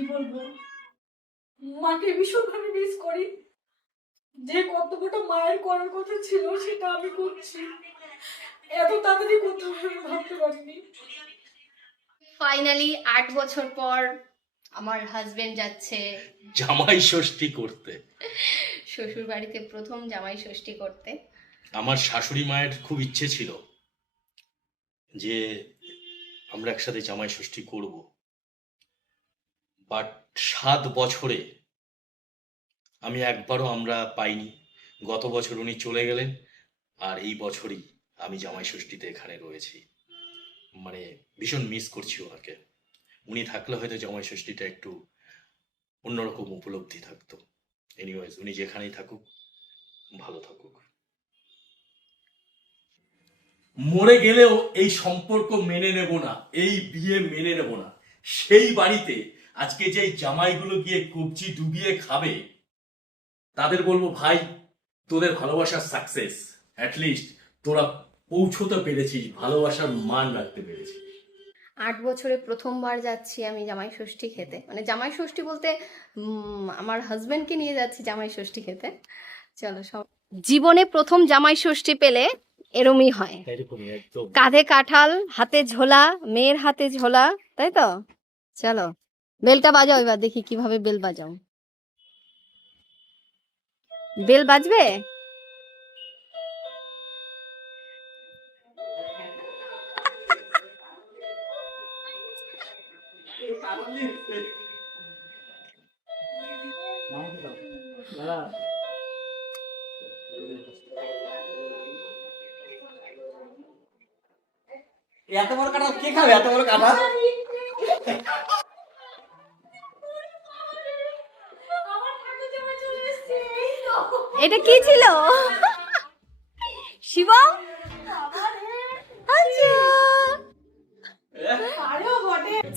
কি বলবো, মাকে ভীষণ আমি মিস করি। যে কর্তব্যটা মায়ের করার কথা ছিল সেটা আমি করছি, এত তাড়াতাড়ি করতে হবে আমি ভাবতে পারিনি। ফাইনালি 8 বছর পর আমার হাজবেন্ড যাচ্ছে জামাই ষষ্ঠী করতে। শ্বশুর বাড়িতে প্রথম জামাই ষষ্ঠী করতে। আমার শাশুড়ি মায়ের খুব ইচ্ছে ছিল যে আমরা একসাথে জামাই ষষ্ঠী করব, বাট 7 বছরে আমি একবারও আমরা পাইনি। গত বছর উনি চলে গেলেন, আর এই বছরই আমি জামাই ষষ্ঠীতে এখানে রয়েছি। মানে ভীষণ মিস করছি ওনাকে। উনি থাকলে হয়তো জামাই ষষ্ঠীটা একটু অন্যরকম উপলব্ধি থাকতো। এনিওয়েজ, উনি যেখানেই থাকুক ভালো থাকুক। মরে গেলেও এই সম্পর্ক মেনে নেব না, এই বিয়ে মেনে নেব না। সেই বাড়িতে আজকে যে জামাইগুলো গিয়ে কবজি ডুবিয়ে খাবে, তাদের বলবো, ভাই তোদের ভালোবাসার সাকসেস, অ্যাটলিস্ট তোরা পৌঁছতে পেরেছিস, ভালোবাসার মান রাখতে পেরেছিস। 8 বছরে প্রথমবার যাচ্ছি আমি জামাই ষষ্ঠী খেতে। মানে জামাই ষষ্ঠী বলতে আমার হাজবেন্ডকে নিয়ে যাচ্ছি জামাই ষষ্ঠী খেতে। চলো, সব জীবনে প্রথম জামাই ষষ্ঠী পেলে এরমই হয়, কাঁধে কাঁঠাল, হাতে ঝোলা, মেয়ের হাতে ঝোলা, তাই তো? চলো বেলটা বাজাও, এবার দেখি কিভাবে বেল বাজাও। বেল বাজবে? এত বড় কাঁঠাল কে খাবে? এত বড় কাঁঠাল এটা কি ছিল? শিব, আচ্ছা।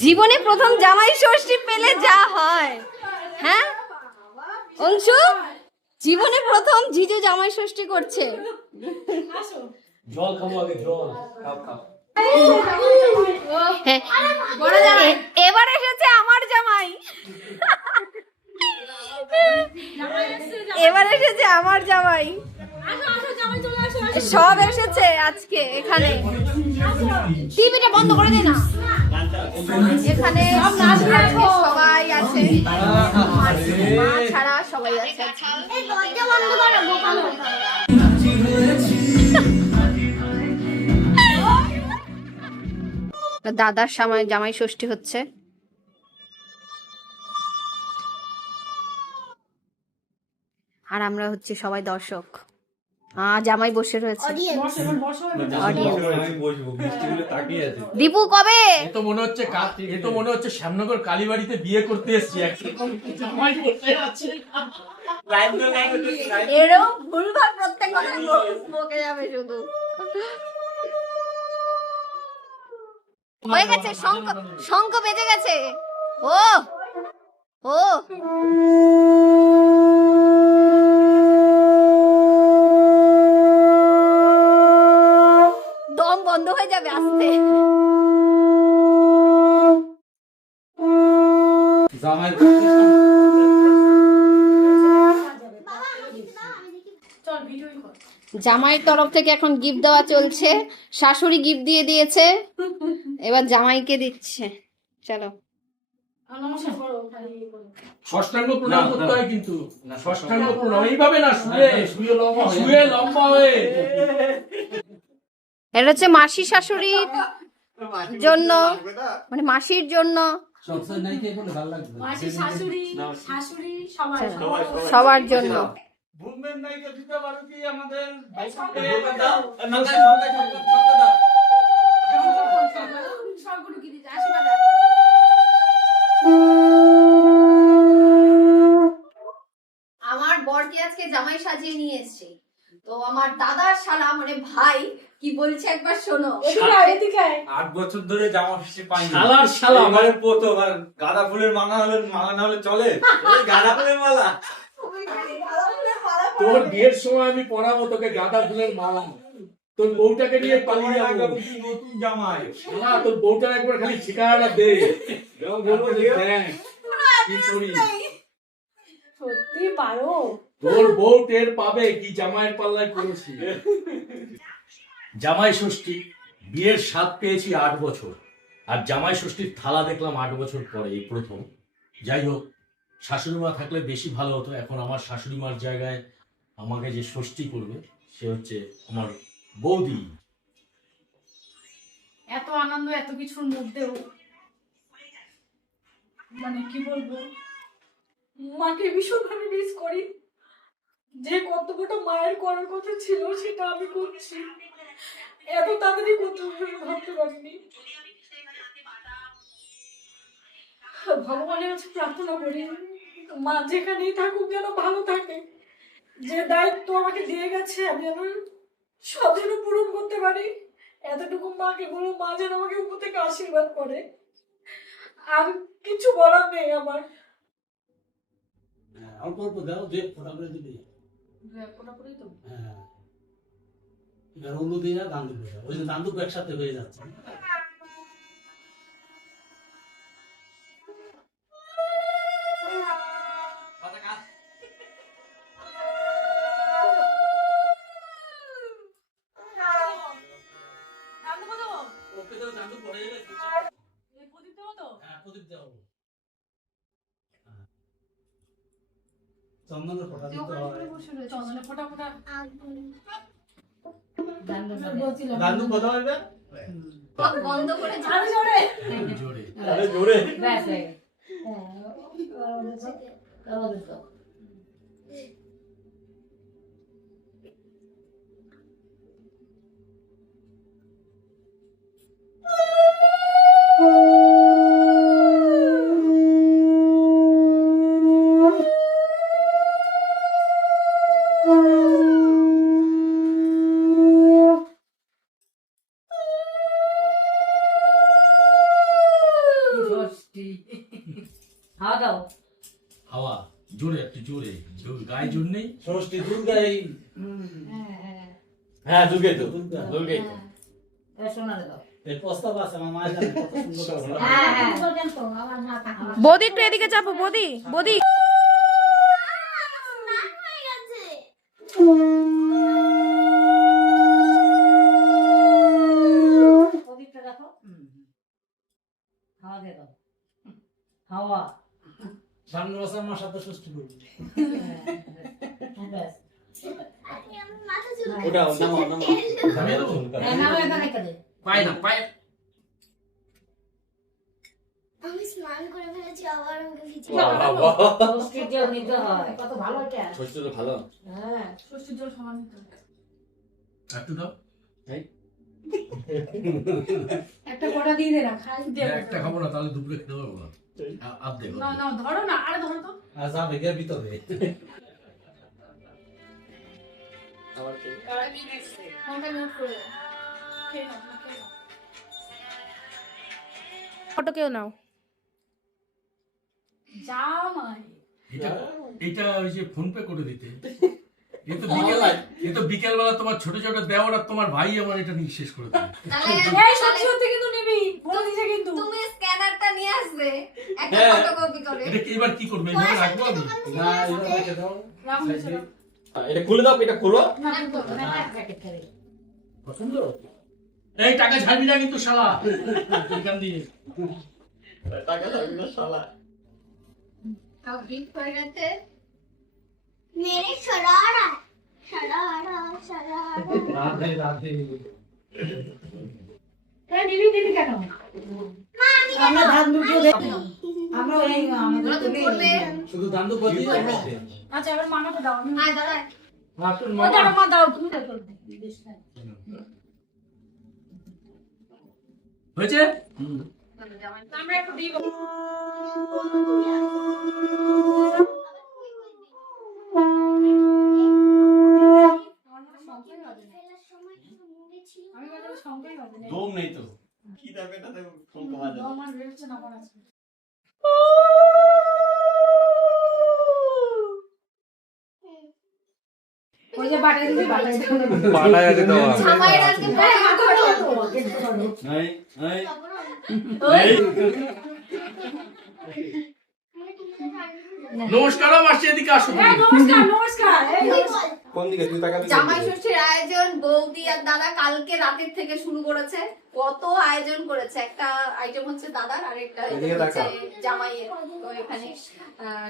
জীবনে প্রথম জামাই ষষ্ঠী পেলে যা হয়, হ্যাঁ অংশু, জীবনে প্রথম জিজু জামাই ষষ্ঠী করছে। জল খাবো আগে, জল খাও। হ্যাঁ, এবার এসেছে আমার জামাই, এবার এসেছে আমার জামাই, সব এসেছে আজকে এখানে। টিভিটা বন্ধ করে দে না। এখানে সবাই আছে, মা ছাড়া সবাই আছে। দাদার সময় জামাই ষষ্ঠী হচ্ছে। আর আমরা হচ্ছে সবাই দর্শক। জামাই বসে রয়েছে। দীপু কবে? এ তো মনে হচ্ছে শ্যামনগর কালীবাড়িতে বিয়ে করতে এসেছি। জামাই বসে আছে। এরও ভুলভাল প্রত্যেক কথা বকে যাবে শুধু। হয়ে গেছে, শঙ্খ বেজে গেছে। ও ও দম বন্ধ হয়ে যাবে আস্তে। জামাইয়ের তরফ থেকে এখন গিফট দেওয়া চলছে। শাশুড়ি গিফট দিয়ে দিয়েছে, এবার জামাইকে দিচ্ছে। চলো ষষ্ঠাঙ্গ প্রণাম করতে হয়, কিন্তু ষষ্ঠাঙ্গ প্রণাম এইভাবে না, শুয়ে লম্বা হয়ে। এটা হচ্ছে মাসি শাশুড়ির জন্য, মানে মাসির জন্য, সবার জন্য। আমার বরকে আজকে জামাই সাজিয়ে নিয়ে এসেছি, তো আমার দাদার শালা মানে ভাই কি বলছে একবার শোনো। 8 বছর ধরে জামা ষষ্ঠী পাইনি। শালা এবারে প্রথম। আর গাঁদা ফুলের মালা না হলে চলে? গাঁদা ফুলের মালা তোর বিয়ের সময় আমি পরাবো তোকে গাঁদা ফুলের মালা। তোর বউটাকে নিয়ে পালিয়ে যাবো। নতুন জামাই। তোর বউটার একবার খালি ঠিকানাটা দে, বলবো যে কি করি? সত্যি পারো। তোর বউ টের পাবে কি জামাইয়ের পাল্লায় পড়েছি। জামাই ষষ্ঠী, বিয়ের স্বাদ পেয়েছি 8 বছর, আর জামাই ষষ্ঠীর থালা দেখলাম 8 বছর পরে এই প্রথম। যাই হোক, শাশুড়ি মা থাকলে বেশি ভালো হতো। এখন আমার শাশুড়ি মার জায়গায় আমাকে যে ষষ্ঠী করবে সে হচ্ছে আমার বৌদি। এত আনন্দ এত কিছুর মধ্যেও মানে কি বলবো, মাকে ভীষণভাবে মিস করি। যে কর্তব্যটা মায়ের করার কথা ছিল সেটা আমি করছি। এত তাড়াতাড়ি করতে হবে আমি ভাবতে পারিনি। ভগবানের কাছে প্রার্থনা করি মা যেখানেই থাকুক যেন ভালো থাকে। যে দায়িত্ব আমাকে দিয়ে গেছে আমি যেন সব যেন পূরণ করতে পারি। এতটুকু মাকে বলো, মা যেন আমাকে উপর থেকে আশীর্বাদ করে। আর কিছু বলার নেই আমার। অল্প অল্প দাও, যে ফোটা করে দিবি। তো হ্যাঁ, এবার অন্য দিয়ে না দান দুটো, ওই যে দান দুটো একসাথে হয়ে যাচ্ছে। ওকে তো দান দুটো পড়ে যাবে। হ্যাঁ, প্রদীপ দেওয়া হবে। চন্দনের ফোটা দিতে হয়। চন্দনের ফোটা ফোটা দাদু কথা বলবে? বন্ধ করে আরে জোরে জোরে আরে জোরে। হাওয়া জোরে, একটু জোরে, গায়ে জোর নেই। ষষ্ঠী দুর্গা এই হ্যাঁ, দুর্গাই তো। দুর্গা। দুর্গাই তো। এই প্রস্তাব আছে আমার মায়ের জানে কত সুন্দর আছে। বৌদি একটু এদিকে চাপো, বৌদি বৌদি। সামনের বছর আমার সাথে ষষ্ঠী করবি। ওটা নামো নামো। নামিয়ে দেবো? পায় না, পায়। আমি স্নান করে ফেলেছি, আবার আমাকে ভিজিয়ে বাবা, কত ভালো এটা। ষষ্ঠী তো ভালো। হ্যাঁ, ষষ্ঠীর জল সমান দিতে হবে। একটু দাও। একটা কটা দিয়ে দে না, খাই দিয়ে একটা খাবো না, তাহলে দুপুরে খেতে পারবো না। আর দেখো না না ধরো না, আরে ধরো তো। আর যাবে গিয়ে ভিতরে। আমার কে? ফোনটা মিউট করে দাও। খেয়ে নাও, খেয়ে নাও। ফটো কেউ নাও। জামাই এটা ওই যে ফোন পে করে দিতে। এ তো বিকেল বেলা তোমার ছোট ছোট দেওয়ার আর তোমার ভাই আমার এটা নিয়ে শেষ করে দেবে। এই সত্যি সত্যি কিন্তু নিবি, বলে দিছে কিন্তু। তুমি স্ক্যানারটা নিয়ে আসবে একটা হ্যাঁ। ফটোকপি করে। এটা কি এবার কি করবে? এইভাবে রাখবো আমি? না, এবার রেখে দাও। রাখো নিচে রাখো। এটা খুলে দাও, এটা খোলো। না কিন্তু না প্যাকেট করে। পছন্দ? এই টাকা ছাড়বি না কিন্তু শালা। এখান দিয়ে। টাকা লাগবে না শালা। তাও বিগ হয়ে গেছে। মেরে শরারা শরারা শরারা। রাধে রাধে। এই নিবি দিবি কেন? আমরা ধান দুটো দে। আমরা ওই আমাদের তো বললে শুধু দান দুটো দিয়ে দিতে। আচ্ছা এবার মামাকে দাও। আয় দাঁড়ায়। মাটুর ও মামা। দাও মা দাও, তুমি দাও তো। হয়েছে? আমরা একটু দিব। ফেলার সময় কিন্তু মুড়ে ছিল। আমি বলতে সংখ্যাই হবে না। দম নেই তো। কি দাবে এটা দেখো, ফোন করা যাবে। আমার রেলছে না আমার আছে। ওই যে বাটাই দিবি, বাটাই দিবি। পাঠায় আছে তো। জামাইয়ের আজকে এই হাত ধরো। এই এই ওই এই। নমস্কার মাসি, এদিকে আসো তুমি। এই নমস্কার নমস্কার এই নমস্কার। কোন দিকে তুই তাকাবি? জামাই ষষ্ঠীর আয়োজন বৌদি আর দাদা কালকে রাতের থেকে শুরু করেছে। কত আয়োজন করেছে, একটা আইটেম হচ্ছে দাদার আর একটা এদিকে হচ্ছে তাকাও। জামাইয়ের। তো এখানে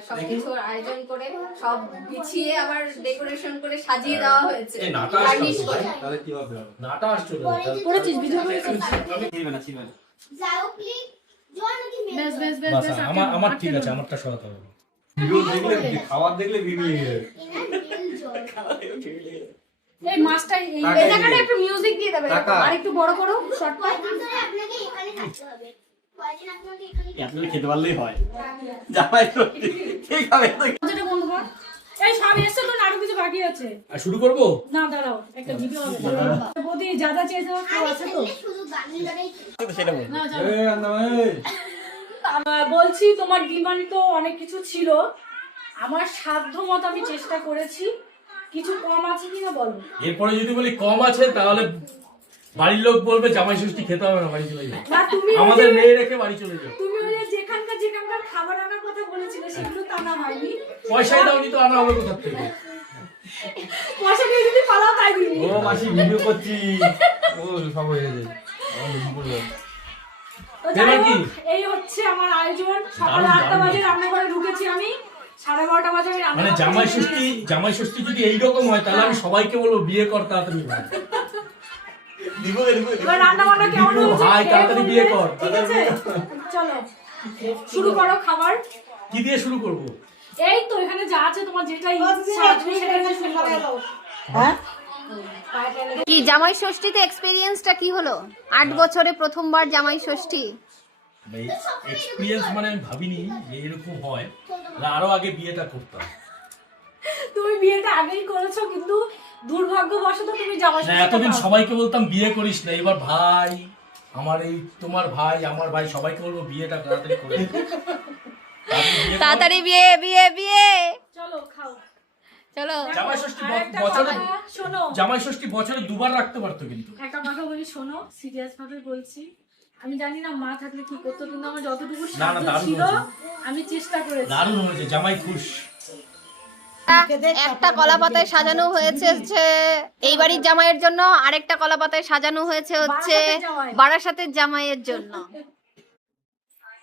সবকিছু আয়োজন করে সব গুছিয়ে আবার ডেকোরেশন করে সাজিয়ে দেওয়া হয়েছে, এই নাটা গার্নিশ আসছে। করে। তাহলে কি হবে? নাটা আসছো তো। করেছিস ভিডিও করেছিস? ছিড়বে না, ছিড়বে না। যাও প্লিজ জল নাকি মেয়ে বেশ বেশ বেশ বাস, বেশ আমার ঠিক আছে, আমারটা সরাতে হবে। ভিডিও দেখলে খাবার দেখলে ভিড়িয়ে যাবে। এনার রিয়েল জল এই মাছটা এই টাকা এই জায়গাটা একটু মিউজিক দিয়ে দেবে, টাকা। আর একটু বড় করো শর্ট। কয়দিন ধরে আপনাকে এখানে থাকতে হবে কয়দিন আপনাকে এখানে আপনারা খেতে পারলেই হয়। জামাই ষষ্ঠী ঠিক হবে তো। যেটা বন্ধ কর। এই সব এসে তো আরো কিছু বাকি আছে। আর শুরু করবো? না দাঁড়াও, একটা ভিডিও হবে। বৌদি যা যা চেয়েছে কেউ আছে তো? খেললে শুধু গানের লড়াই খেলতে সেটা বল। না, যাও। এই আন্দামাই। বলছি তোমার ডিমান্ড তো অনেক কিছু ছিল, আমার সাধ্য মতো আমি চেষ্টা করেছি। কিছু কম আছে কিনা বলো? এরপরে যদি বলি কম আছে, তাহলে বাড়ির লোক বলবে জামাই ষষ্ঠী খেতে হবে না, বাড়ি চলে যাও। না তুমি আমাদের মেয়ে রেখে বাড়ি চলে যাও। তুমি ওই যে যেখানকার খাবার আনার কথা বলেছিলে সেগুলো তো আনা হয়নি। পয়সাই দাওনি তো, আনা হবে কোথা থেকে? পয়সা দিয়ে যদি পালাও তাই দিবি। ও মাসি ভিডিও করছি। ও সব হয়ে যায়। তো যাই এবার কি? হোক, এই হচ্ছে আমার আয়োজন। সকাল দারুণ, 8টা দারুণ। বাজে রান্নাঘরে ঢুকেছি আমি, 12:30 বাজে আমি মানে রান্না জামাই ষষ্ঠী যদি এইরকম হয়, তাহলে আমি সবাইকে বলবো বিয়ে কর তাড়াতাড়ি। দিব দিব। এবার রান্না বান্না কেমন দিবো, হয়েছে? ভাই, তাড়াতাড়ি বিয়ে কর। ঠিক আছে, চলো শুরু করো খাবার। কি দিয়ে শুরু করবো? এই তো এখানে যা আছে তোমার যেটা ইচ্ছা তুমি সেটা দিয়ে শুরু করো। কি জামাই ষষ্ঠীতে এক্সপেরিয়েন্সটা কি হলো? 8 বছরে প্রথমবার জামাই ষষ্ঠী। এক্সপিরিয়েন্স মানে আমি ভাবিনি যে এরকম হয়, আরো আগে বিয়েটা করতাম। তুমি বিয়েটা আগেই করেছো, কিন্তু দুর্ভাগ্যবশত তুমি জামাই না, ষষ্ঠীটা এতদিন পাও। সবাইকে বলতাম বিয়ে করিস না, এবার ভাই আমার এই তোমার ভাই আমার ভাই সবাইকে বলবো বিয়েটা তাড়াতাড়ি করে দে। তাড়াতাড়ি বিয়ে বিয়ে বিয়ে। চলো খাও। চলো। জামাই ষষ্ঠী আর একটা বছরে কথা শোনো, জামাই ষষ্ঠী বছরে দুবার রাখতে পারতো কিন্তু। একটা কথা বলি শোনো, সিরিয়াস ভাবে বলছি। আমি জানি না মা থাকলে কি করতো, কিন্তু আমার যতটুকু না, সাধ্য দারুণ ছিল হয়েছে। আমি চেষ্টা করেছি। দারুণ হয়েছে, জামাই খুশ। একটা কলা পাতায় সাজানো হয়েছে হচ্ছে এই বাড়ির জামাইয়ের জন্য, আরেকটা কলা পাতায় সাজানো হয়েছে হচ্ছে বারাসাতের জামাই। বারাসাতের জামাইয়ের জন্য।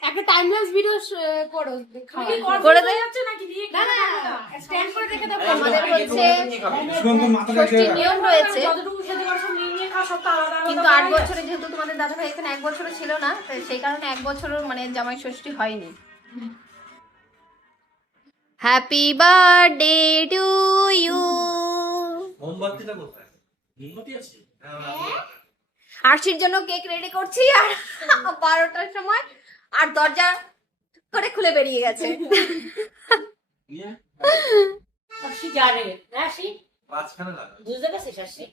একটা টাইমলেস ভিডিও করো। তুমি কি করে confuse দে। হয়ে যাচ্ছ নাকি? দিয়ে না, না, স্ট্যান্ড করে দেখে দাও। আমাদের হচ্ছে সুন্দর মাথাটা ষষ্ঠীর নিয়ম রয়েছে, যতটুকু খেতে পারো সব নিয়ে নিয়ে খাও, সব তো আলাদা আলাদা কিন্তু 8 বানাই বছরে যেহেতু তোমাদের দাদা ভাই এখানে 1 বছরও ছিল না, তো সেই কারণে 1 বছরের মানে জামাই ষষ্ঠী হয়নি। Happy birthday to you. মোমবাতিটা কোথায়? মোমবাতি আছে? আরশির জন্য কেক রেডি করছি, আর 12টার সময় আর দরজা করে খুলে বেরিয়ে গেছে। আসি জানে আসি মাঝখানে লাগা। বুঝতে পারছিস আসি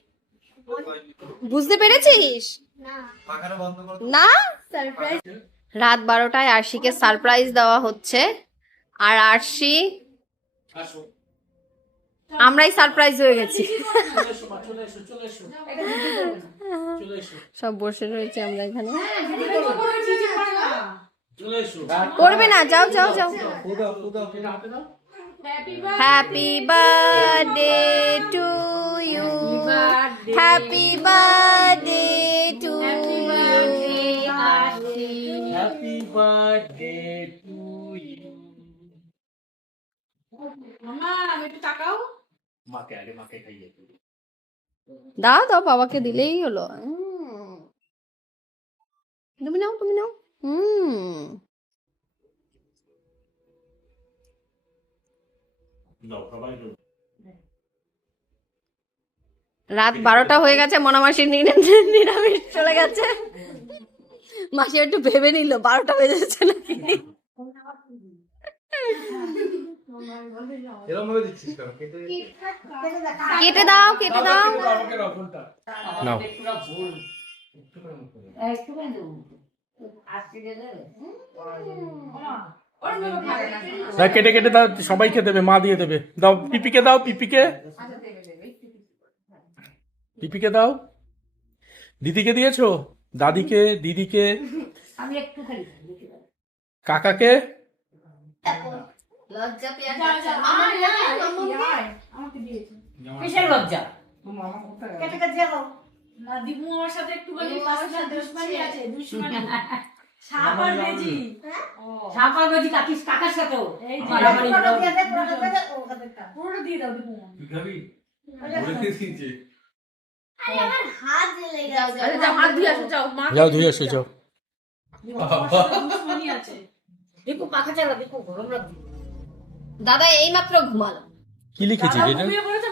বুঝতে পেরেছিস? না পাখাটা বন্ধ করো। না, সারপ্রাইজ। রাত 12টায় আরশিকে সারপ্রাইজ দেওয়া হচ্ছে, আর আরশি আসো, আমরাই সারপ্রাইজ হয়ে গেছি। চলে এসো, মা, চলে এসো, চলে এসো, চলে এসো, সব বসে রয়েছে আমরা এখানে। চলে এসো। করবে না, যাও যাও যাও। ফুদাও ফুদাও। এটা হাতে দাও। Happy birthday to you, happy birthday to you. Happy birthday to you. মামা আমি একটু তাকাও। মাকে খাইয়ে দিই। দাও দাও, বাবাকে দিলেই হলো। তুমি নাও তুমি নাও। দাও, সবাই দাও। রাত 12টা হয়ে গেছে, মনামাসির নিরামিষ চলে গেছে। মাসি একটু ভেবে নিল 12টা বেজেছে নাকি। এরকম ভাবে দিচ্ছিস কেন? কেটে কেটে দাও কেটে দাও। আমাকে দাও ফোনটা। নাও। একটু দেবো আসতে দেবে না, কেটে কেটে দাও, সবাইকে দেবে, মা দিয়ে দেবে। দাও পিপিকে দাও, পিপিকে পিপিকে দাও। দিদিকে দিয়েছো? দাদিকে, দিদিকে, আমি একটু খালি কাকাকে, লজ্জা পেয়ে যা, যাচ্ছে। যা, মামা, আয়, না, আয়, মামুকে। আয়, আমাকে দিয়েছে। কিসের লজ্জা? কেটে কেটে যাবো। না দিবু আমার সাথে একটুখানি দিবু আমার পার্সোনাল সাথে দুশ্মনী হচ্ছে। আছে, দুশ্মনী। সাপ আর বেজি। সাপ আর বেজি কাকার সাথেও। এই যে, মারামারি পুরোটা করে। দিয়ে দে, পুরোটা দিয়ে দে, ওটা দেখটা। পুরোটা দিয়ে দাও দিবু। তুই খাবি? ওটা বলে দিয়েছে। আরে আমার হাত জ্বলে যাও, গেছে যাও। আরে যাও, হাত ধুয়ে আসো, যাও, মা। যাও ধুয়ে এসো যাও। দিবু আমার সাথে দুশ্মনী আছে। দেখো পাখা চালা, দেখো গরম লাগবে। দাদা এইমাত্র ঘুমালো। কি লিখেছিস দাদা এটা? ঘুমিয়ে পড়েছে,